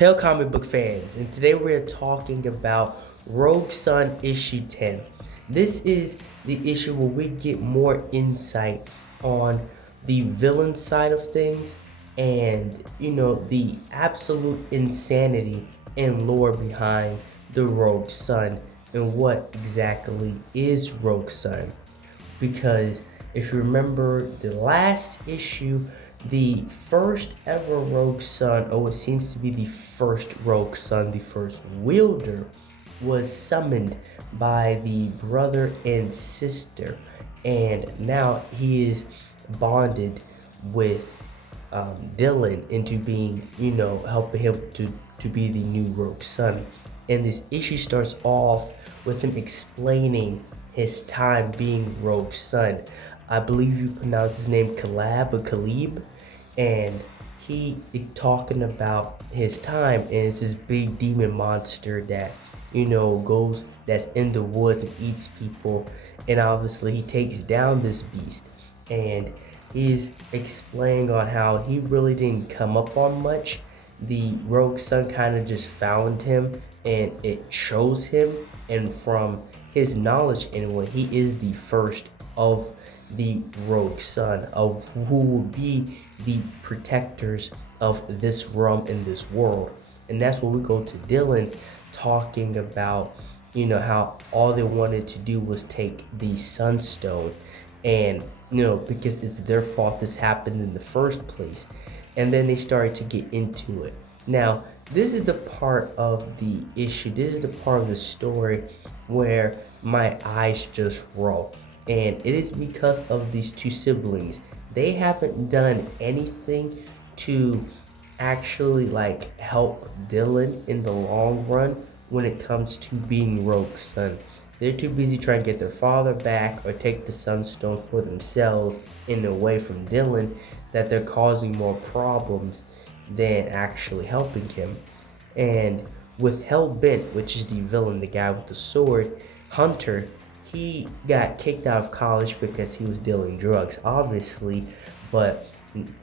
Hail comic book fans, and today we're talking about Rogue Sun issue 10. This is the issue where we get more insight on the villain side of things and the absolute insanity and lore behind the Rogue Sun and what exactly is Rogue Sun. Because if you remember the last issue, the first ever Rogue Sun, or it seems to be the first Rogue Sun, the first wielder, was summoned by the brother and sister, and now he is bonded with Dylan into being, helping him to be the new Rogue Sun. And this issue starts off with him explaining his time being Rogue Sun. I believe you pronounce his name Caleb or Caleb, and he is talking about his time, and it's this big demon monster that that's in the woods and eats people, and obviously he takes down this beast, and he's explaining on how he really didn't come up on much. The Rogue Sun kind of just found him and it chose him, and from his knowledge, and when he is the first of the Rogue Sun, of who will be the protectors of this realm and this world. And that's when we go to Dylan talking about how all they wanted to do was take the Sunstone, and because it's their fault this happened in the first place. And then they started to get into it. Now this is the part of the issue, this is the part of the story where my eyes just roll, and it is because of these two siblings. They haven't done anything to actually help Dylan in the long run when it comes to being Rogue Sun. They're too busy trying to get their father back or take the Sunstone for themselves and away from Dylan, that they're causing more problems than actually helping him. And with Hellbent, which is the villain, the guy with the sword, Hunter, he got kicked out of college because he was dealing drugs, obviously. But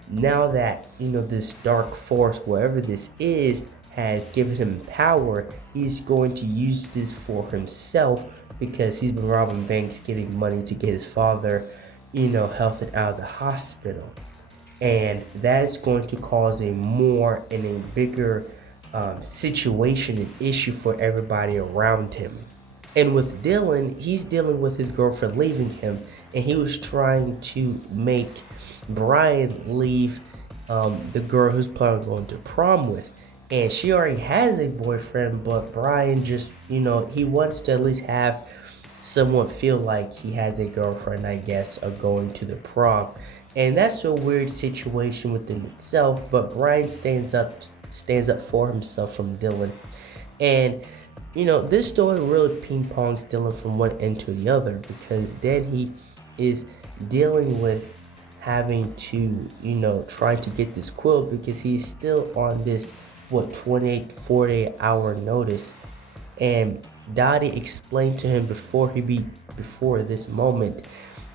now that this dark force, wherever this is, has given him power, he's going to use this for himself, because he's been robbing banks, getting money to get his father healthy out of the hospital. And that's going to cause a more and a bigger situation and issue for everybody around him. And with Dylan, he's dealing with his girlfriend leaving him, and he was trying to make Brian leave the girl who's planning on going to prom with. And she already has a boyfriend, but Brian just, he wants to at least have someone feel like he has a girlfriend, I guess, or going to the prom. And that's a weird situation within itself, but Brian stands up for himself from Dylan. And this story really ping-pongs Dylan from one end to the other, because then he is dealing with having to, try to get this quilt, because he's still on this, 48 hour notice. And Dottie explained to him before this moment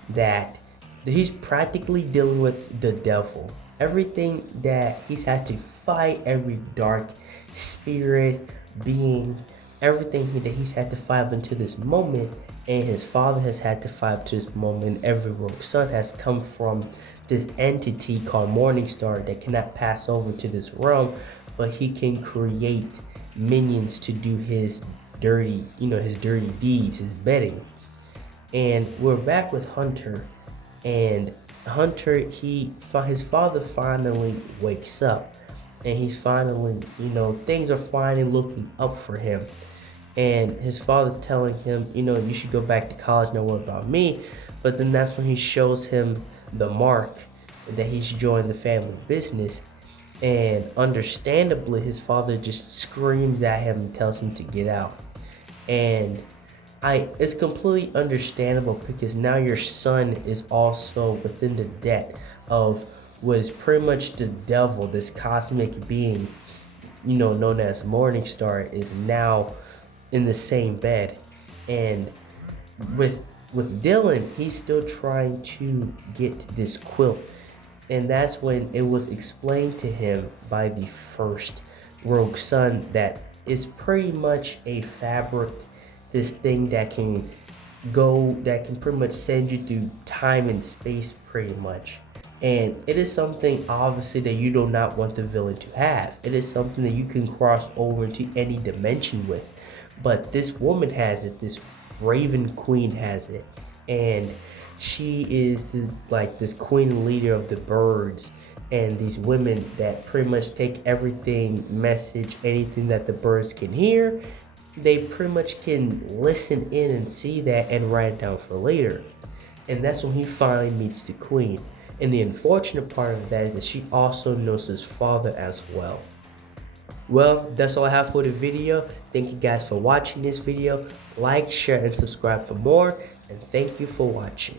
that he's practically dealing with the devil. Everything that he's had to fight, every dark spirit, being, everything that he's had to fight up until this moment, and his father has had to fight up to this moment. Every Rogue Sun has come from this entity called Morningstar that cannot pass over to this realm, but he can create minions to do his dirty deeds, his betting. And we're back with Hunter, and Hunter, his father finally wakes up, and he's finally, things are finally looking up for him. And his father's telling him, you should go back to college, no worry about me. But then that's when he shows him the mark that he should join the family business. And understandably, his father just screams at him and tells him to get out. And it's completely understandable, because now your son is also within the debt of what is pretty much the devil, this cosmic being, known as Morningstar, is now in the same bed. And with Dylan, he's still trying to get this quilt. And that's when it was explained to him by the first Rogue Sun that is pretty much a fabric, this thing that can pretty much send you through time and space pretty much. And it is something obviously that you do not want the villain to have. It is something that you can cross over into any dimension with. But this woman has it, this Raven Queen has it. And she is like this queen leader of the birds, and these women that pretty much take everything, message, anything that the birds can hear, they pretty much can listen in and see that and write it down for later. And that's when he finally meets the queen. And the unfortunate part of that is that she also knows his father as well. Well, that's all I have for the video. Thank you guys for watching this video. Like, share, and subscribe for more. And thank you for watching.